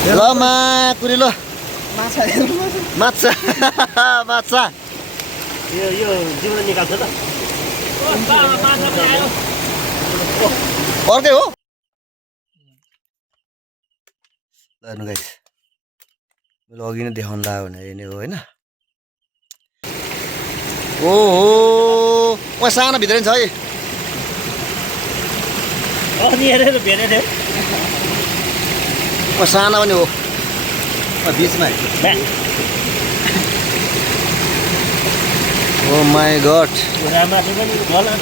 ल माकुरी ल माछा माछा माछा यो जिउले निकाल्छ त अर्कै हो हेर्नु गाइस मैले अघि नै देखाउनु लाग्यो भने यही नै हो होइन ओहो उहाँ सानो भित्र नि छ है अनि हेरेर भेटे थियो उहाँ सानो पनि हो बिचमा ओ माई गड रामासु पनि होला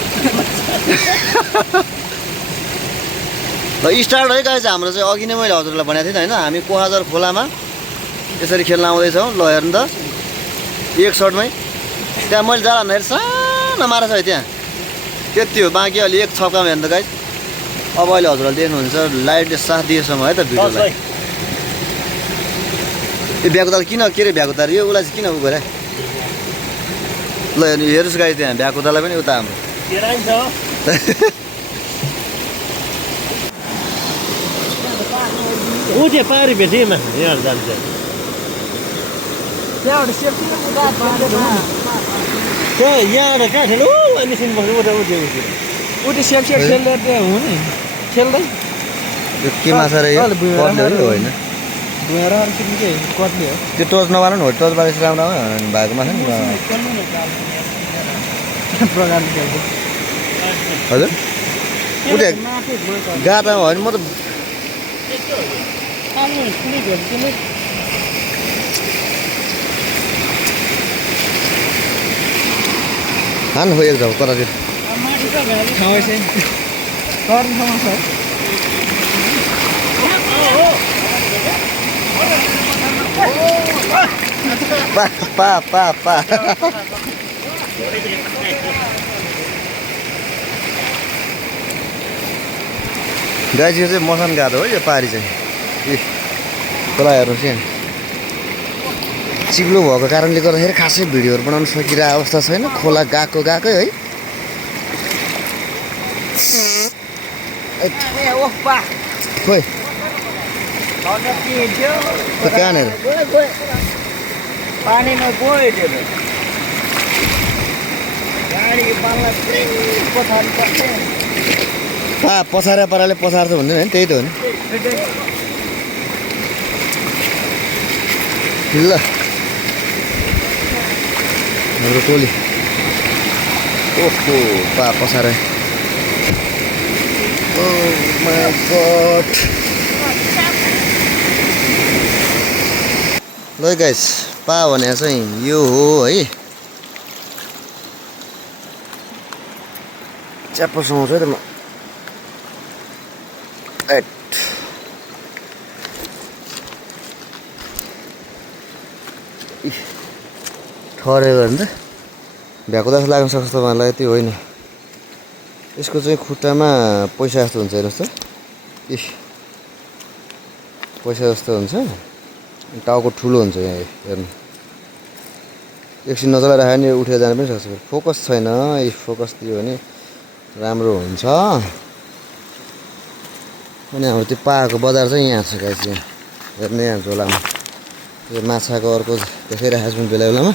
ल स्टार्ट है गाइस हाम्रो चाहिँ अघि नै मैले हजुरलाई भनेको थिएँ होइन हामी कोहाजर खोलामा यसरी खेल्न आउँदैछौँ ल हेर्नु त एक सर्टमै त्यहाँ मैले जाला भन्दाखेरि सानो मारा छ है त्यहाँ त्यति हो बाँकी अहिले एक छक्कामा हेर्नु त गाइस अब अहिले हजुरहरूले देख्नुहुन्छ लाइटले साथ दिएसम्म है त भिडियोलाई यो भ्याकुताल किन के अरे भ्याकुताल यो उसलाई चाहिँ किन उ गरे ल हेर्नुहोस् गाइस त्यहाँ भ्याकुतालाई पनि उता हाम्रो ऊ त्यो पारी भेटीमा यहाँ जान्छ त्यहाँबाट सेफ्टी यहाँबाट कहाँ खेल्नु निस्किनु पर्छ उता उठ्यो उठे सेफ्टी खेल्दै त्यहाँ हुने खेल्दै यो के माछा रे यो कत्ले हो होइन धुएर अर्किनु के कत्ले हो त्यो टर्च नबाल्नु नि हो टर्च बालेपछि राम्रो भएको माछा नि प्रकार खेल्छ हजुर उठे गातामा होइन म त हान हो एक जाऊ कतातिर पा पा पा पा गाइस यो चाहिँ मसान गाड हो यो पारी चाहिँ खोला हेर्नुहोस् यहाँ चिप्लो भएको कारणले गर्दाखेरि खासै भिडियोहरू बनाउन सकिरहेको अवस्था छैन खोला गएकै है खोइ कहाँनिर पानीमा गयो त्यो गाडी बाल्न पछाडि पर्छ पछारे पाराले पछार्छ भन्ने होइन त्यही त हो नि ल हाम्रो टोली ओहो पा पछारे ओ माय गॉड ल गाइस पा भने चाहिँ यो हो है च्याप्पो समाउँछ है त म ठहरेको भने त भ्याएको जस्तो लाग्न सक्छ तपाईँहरूलाई त्यो होइन यसको चाहिँ खुट्टामा पैसा जस्तो हुन्छ हेर्नुहोस् त पैसा जस्तो हुन्छ टाउको ठुलो हुन्छ यहाँ हेर्नु एकछिन नचलाइराख्यो भने उठेर जानु पनि सक्छ फोकस छैन फोकस दियो भने राम्रो हुन्छ अनि हाम्रो त्यो पाहाको बजार चाहिँ यहाँ छ गाइस यहाँ हेर्नु यहाँ झोलामा यो माछाको अर्को देखाइरहेको छु बेला बेलामा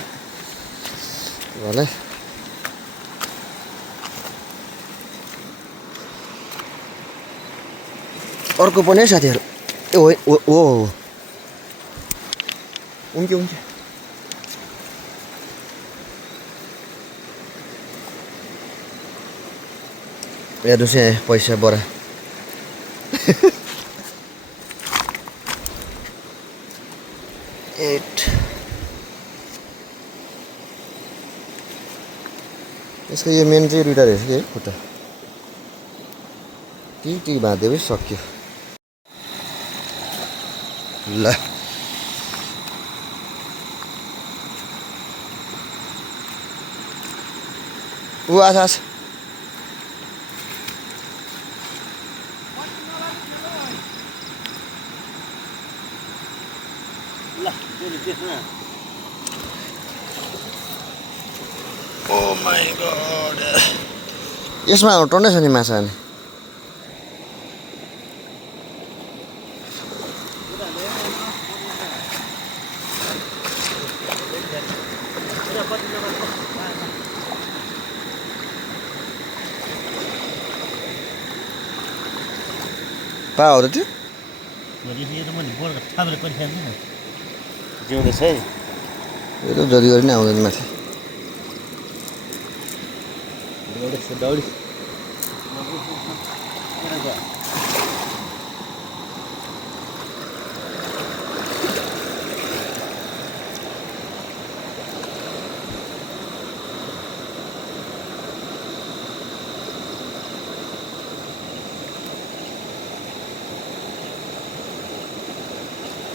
होला अर्को पनि है साथीहरू ए हो हो उम्क्यो हेर्नुहोस् यहाँ पैसा बडा यसको यो मेन चाहिँ दुइटा रहेछ कि है खुट्टा टी बाँधिदिएपछि सक्यो ल ऊ आछ ओ माई गॉड यसमा टन्नै छ नि माछा नि पा हो त त्यो भनेपछि यो त मैले बोर्ड थापेर पनि खान्छु नि जिउँदैछ है यो त जति गरी नै आउँदैन माथि दौडी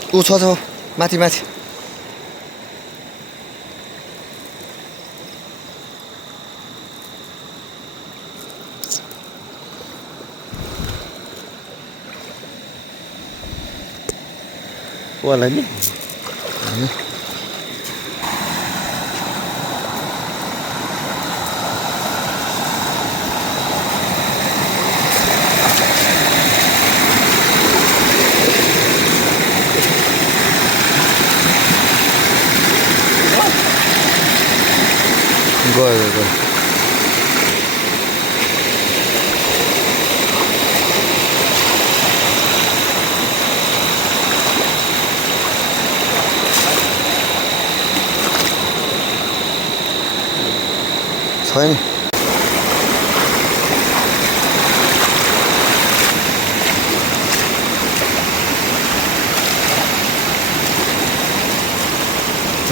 ऊ छ माथि माथि वाला नि गयो छैन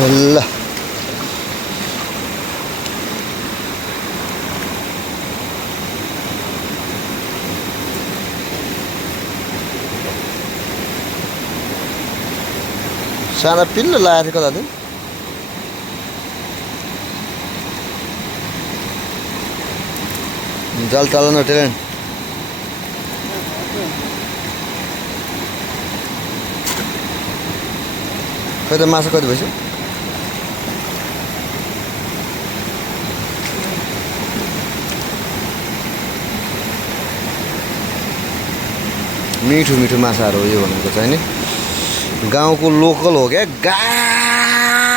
ल सानो पिल्लो लागेको थियो कता थियो जाल चलाउनु टेलेन्ट खै त मासु कति भइसक्यो मिठो मिठो माछाहरू हो यो भनेको चाहिँ नि गाउँको लोकल हो क्या गाइस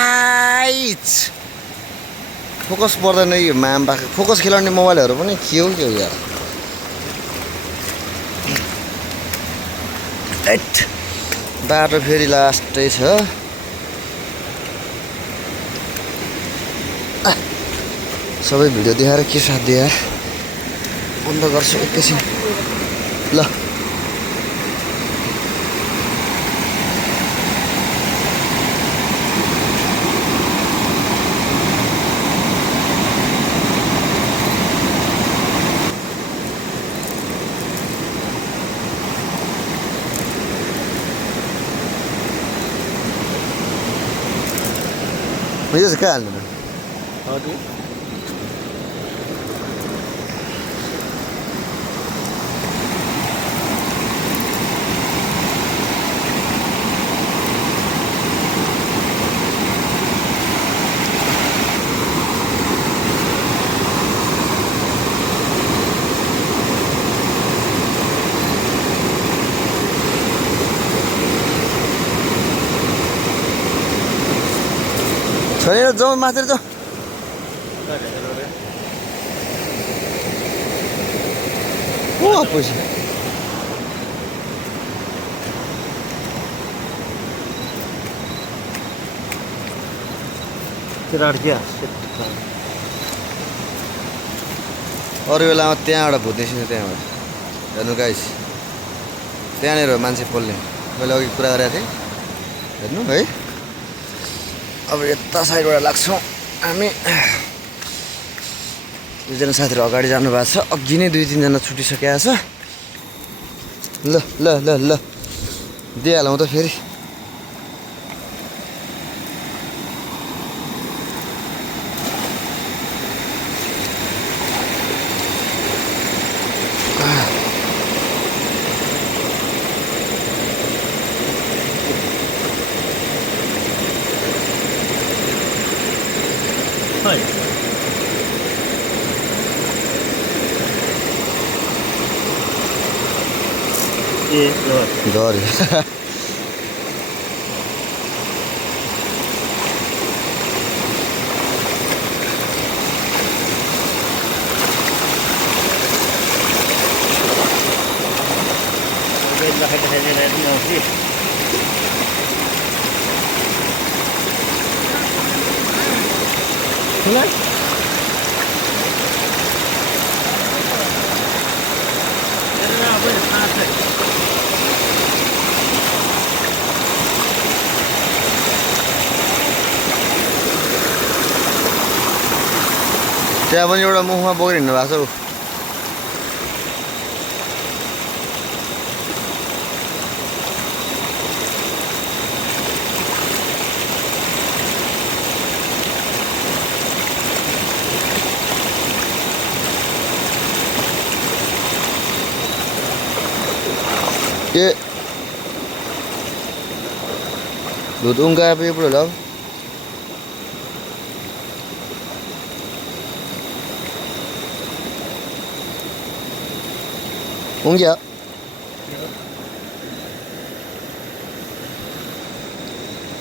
फोकस पर्दैन यो माम बाख्रा फोकस खेलाउने मोबाइलहरू पनि के हो यार एट बाटो फेरि लास्टै छ सबै भिडियो देखाएर के साथ दिए बन्द गर्छु एकैछिन ल यो चाहिँ कहाँ हाल्नु हजुर छोडेर जाउँ माथि जाउँ ओ पैसा अरू बेलामा त्यहाँबाट भुत्दैछु त्यहाँबाट हेर्नु गाइस त्यहाँनिर मान्छे पोल्ने मैले अघि कुरा गरेको थिएँ हेर्नु है अब यता साइडबाट लाग्छौँ हामी दुईजना साथीहरू अगाडि जानुभएको छ अघि नै 2-3 जना छुटिसकेको छ ल ल ल ल दिइहालौँ त फेरि ए झऱ्यो देखाइदिएर नआउँछु खोला त्यहाँ पनि एउटा मुखमा बोकेर हिँड्नु भएको छ ऊ के दुध उङ्काए पनि पुरो होला उङ्क्या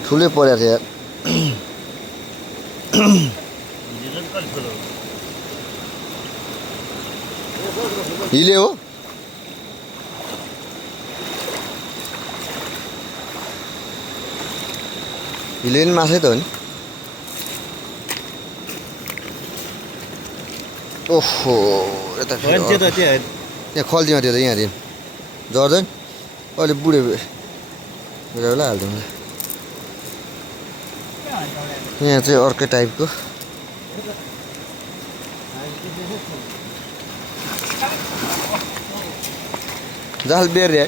ठुलै परेको थियो यार हिले हो हिले नि माछै त हो नि ओहो यता फेरि त्यो त त्यो यहाँ खल्तीमा त्यो त यहाँदेखि झर्दैन अहिले बुढे बेला हालिदिउँ ल यहाँ चाहिँ अर्कै टाइपको जाल बेर रे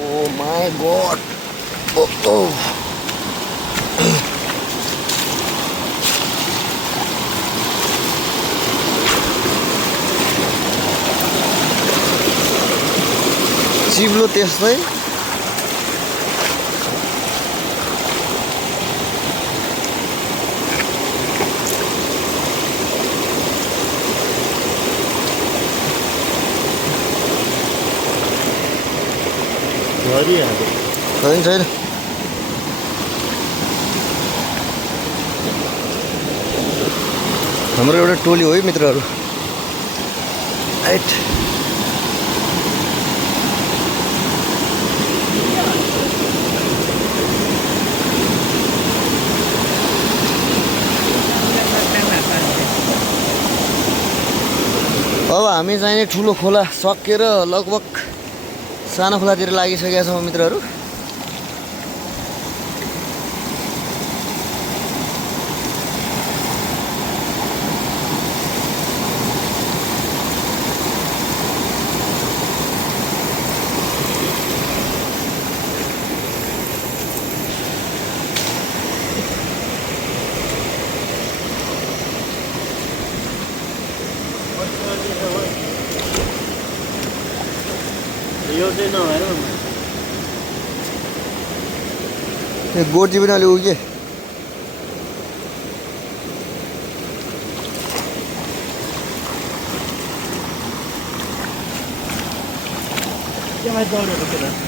Oh my god. Oh. चिप्लो त्यस्तै छैन छैन हाम्रो एउटा टोली हो है मित्रहरू राइट अब हामी चाहिने ठुलो खोला सकेर लगभग सानो खोलातिर लागिसकेका छौँ मित्रहरू यो चाहिँ नभएर गोर्जी पनि अलि उगे त्यहाँ दौडेको थियो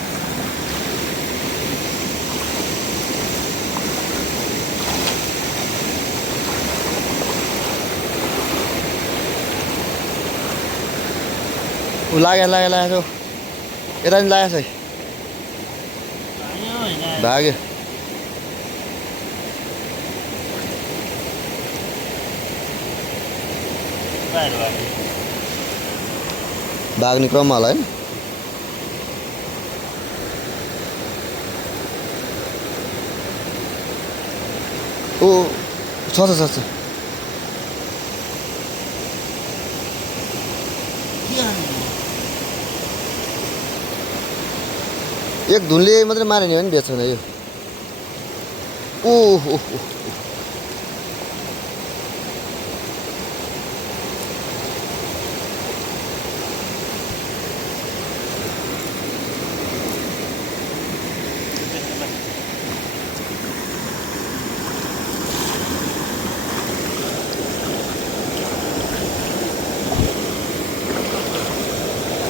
लाग्यो छ यता नि लागेको छ भाग्यो भाग्ने क्रममा होला होइन ओ छ एक धुनले मात्रै मार्यो नि हो नि बेच्दैन यो ओहो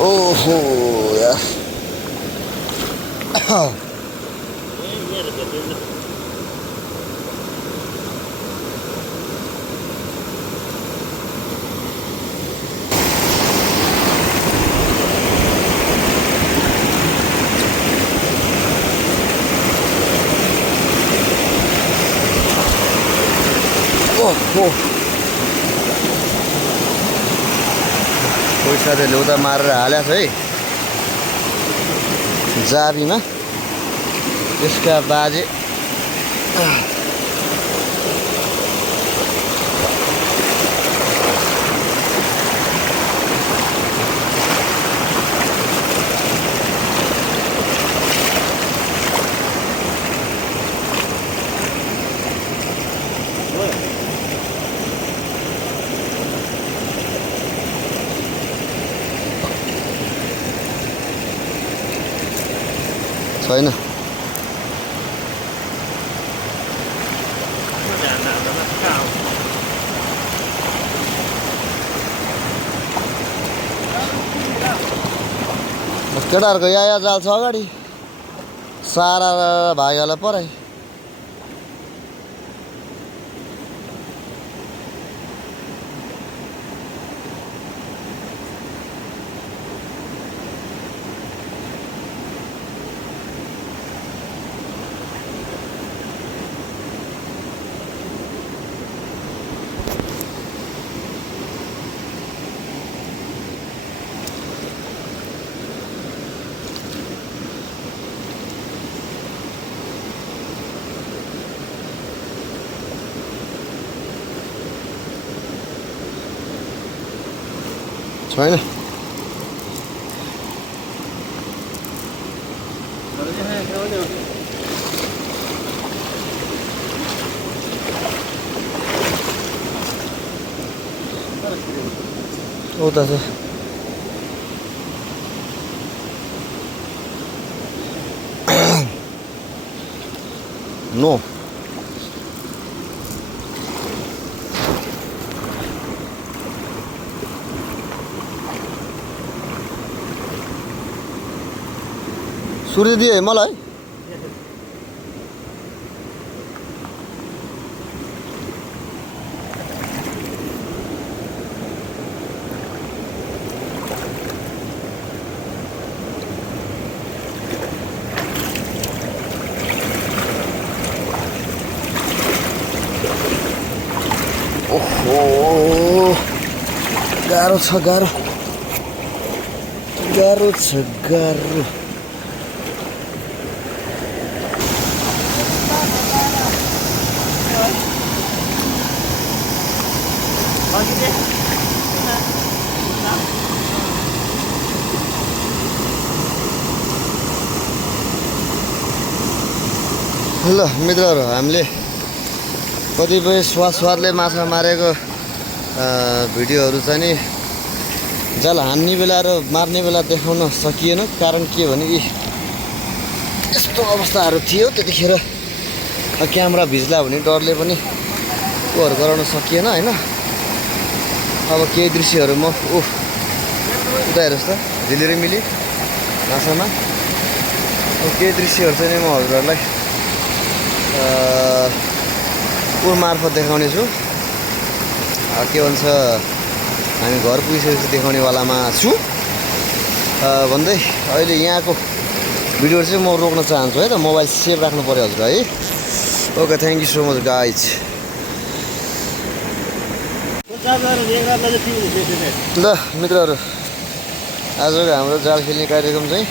ओहो यार ओहो कोही साथीहरूले उता मारेर हालेको छ है जाबीमा यसका बाजे छैन केटाहरूको या जाल छ अगाडि सारा भाग्यो होला पराइ छैन उता छ नो सूर्य दिए है मलाई ओहो गाह्रो छ गाह्रो गाह्रो छ गाह्रो ल मित्रहरू हामीले कतिपय स्वादले माछा मारेको भिडियोहरू चाहिँ नि जाल हान्ने बेला र मार्ने बेला देखाउन सकिएन कारण के भने यस्तो अवस्थाहरू थियो त्यतिखेर क्यामेरा भिज्ला भने डरले पनि कोहरू गराउन सकिएन हैन अब केही दृश्यहरू म उता हेर्नुहोस् त झिलिरी मिली माछामा केही दृश्यहरू चाहिँ म हजुरहरूलाई पुल मार्फत देखाउने छु के भन्छ हामी घर पुगिसकेपछि देखाउनेवालामा छु भन्दै अहिले यहाँको भिडियो चाहिँ म रोक्न चाहन्छु है त मोबाइल सेभ राख्नु पर्यो हजुर है okay thank you so much guys ल मित्रहरू आजको हाम्रो जाल खेल्ने कार्यक्रम चाहिँ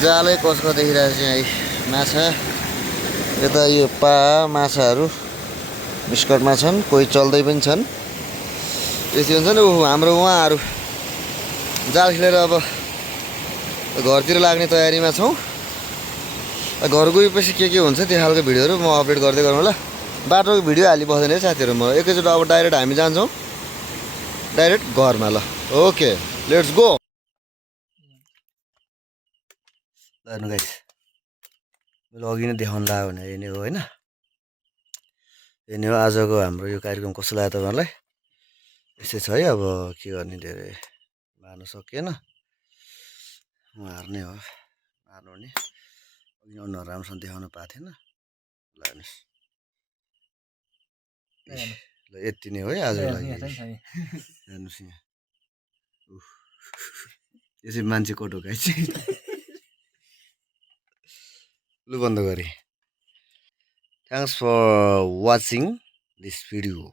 जालै कसको देखिरहेको छ यहाँ माछा यता यो माछाहरू बिस्कटमा छन् कोही चल्दै पनि छन् यति हुन्छ नि हाम्रो उहाँहरू जाल खेलेर अब घरतिर लाग्ने तयारीमा छौँ घर गएपछि के हुन्छ त्यो खालको भिडियोहरू म अपडेट गर्दै गरौँ ल बाटोको भिडियो हालिबस्दैन है साथीहरू म एकैचोटि अब डाइरेक्ट हामी जान्छौँ डाइरेक्ट घरमा ल ओके लेट्स गो हेर्नु गाइस मैले अघि नै देखाउनु लाग्यो भने यही नै हो होइन यही नै हो आजको हाम्रो यो कार्यक्रम कस्तो लाग्यो तपाईँहरूलाई यस्तै छ है अब के गर्ने धेरै मार्न सकिएन मार्ने हो मार्नु भने अघि अनुहार राम्रोसँग देखाउनु पाएको थिएन ल हेर्नुहोस् ल यति नै हो है आजको लागि हेर्नुहोस् यहाँ यसै मान्छे कोटो गाई चाहिँ लु बन्द गरेँ thanks for watching this video.